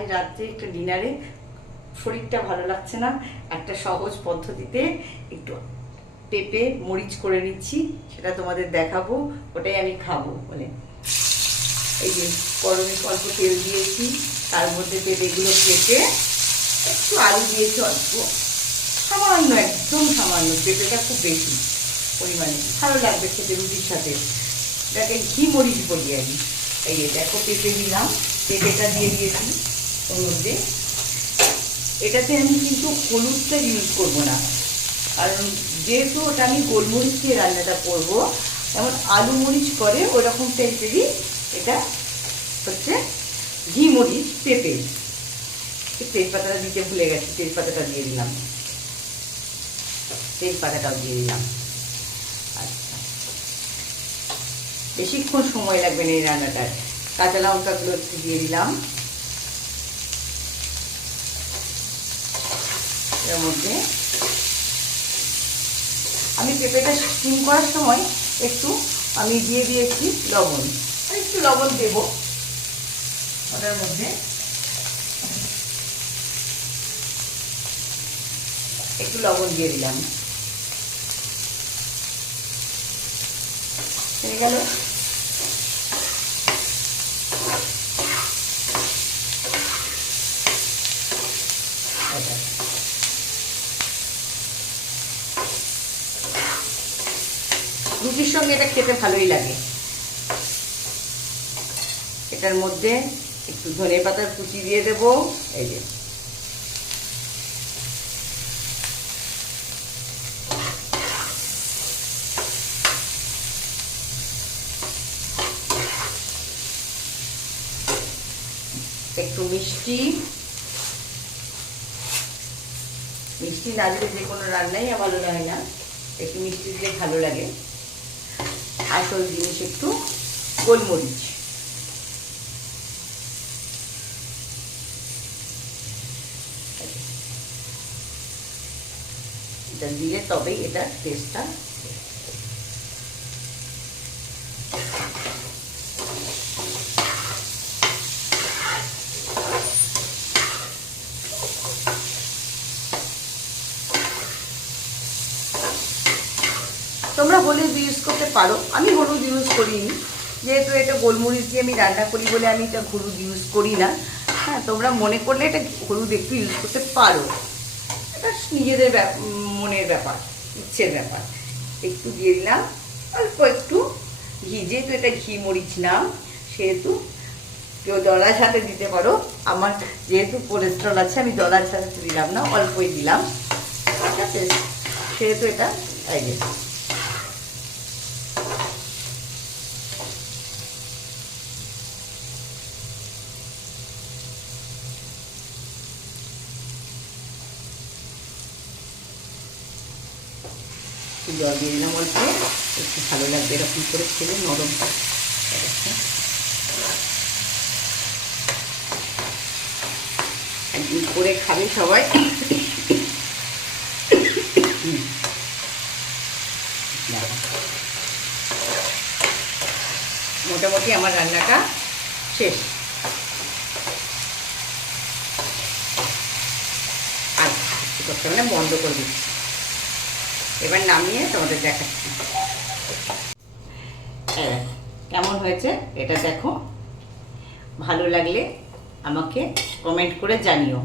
আজ রাত্রে একটু ডিনারে শরীরটা ভালো লাগছে না, একটা সহজ পদ্ধতিতে একটু পেঁপে মরিচ করে নিচ্ছি, সেটা তোমাদের দেখাবো। ওটাই আমি খাবো বলে এই যে গরমে অল্প তেল দিয়েছি, তার মধ্যে পেঁপেগুলো কেটে একটু আলু দিয়েছি অল্প, সামান্য, একদম সামান্য, পেঁপেটা খুব বেশি পরিমাণে ভালো লাগবে খেতে রুটির সাথে। এটাকে ঘি মরিচ বলি আমি। এই যে দেখো পেঁপে দিলাম, পেঁপেটা দিয়ে দিয়েছি ওর মধ্যে। এটাতে আমি কিন্তু হলুদটা ইউজ করব না, কারণ যেহেতু ওটা আমি গোলমরিচ দিয়ে রান্নাটা করবো, যেমন আলু মরিচ করে ওরকম টাইপেরই এটা হচ্ছে ঘি মরিচ পেঁপে। তেজপাতাটা দিতে ভুলে গেছি, তেজপাতাটা দিয়ে দিলাম, তেজপাতাটাও দিয়ে দিলাম। আচ্ছা, বেশিক্ষণ সময় লাগবে না এই রান্নাটার। কাঁচা লঙ্কাগুলো একটু দিয়ে দিলাম এর মধ্যে। আমি পেঁপেটা স্টিম করার সময় একটু আমি দিয়ে দিয়েছি লবণ, একটু লবণ দেব ওটার মধ্যে, একটু লবণ দিয়ে দিলাম, হয়ে গেল। রুটির সঙ্গে এটা খেতে ভালোই লাগে। এটার মধ্যে একটু ধনেপাতার কুচি দিয়ে দেবো, এই যে একটু মিষ্টি, মিষ্টি না দিলে যে কোনো রান্নাই ভালো লাগে না, একটু মিষ্টি দিলে ভালো লাগে। আসল জিনিস একটু গোলমরিচ, এটা দিলে তবেই এটা টেস্টটা। তোমরা হলুদ ইউজ করতে পারো, আমি হলুদ ইউজ করিনি, যেহেতু এটা গোলমরিচ দিয়ে আমি রান্না করি বলে আমি এটা হলুদ ইউজ করি না। হ্যাঁ, তোমরা মনে করলে এটা হলুদ একটু ইউজ করতে পারো, এটা নিজেদের মনের ব্যাপার, ইচ্ছের ব্যাপার। একটু দিয়ে দিলাম অল্প একটু ঘি, যেহেতু এটা ঘি মরিচ নাম, সেহেতু কেউ দলার সাথে দিতে পারো। আমার যেহেতু কোলেস্ট্রল আছে, আমি দলার সাথে দিলাম না, অল্পই দিলাম, ঠিক আছে। সেহেতু এটা এই যে জল দিয়ে দিলাম অল্প, একটু ভালো লাগবে এরকম করে খেলে, নরম একদিন করে খাবে সবাই। মোটামুটি আমার রান্নাটা শেষ। আর কিছু করতে হবে না, বন্ধ করে দিচ্ছি। এবার নামিয়ে তোমাদের দেখাচ্ছি কেমন হয়েছে এটা দেখো। ভালো লাগলে আমাকে কমেন্ট করে জানিও।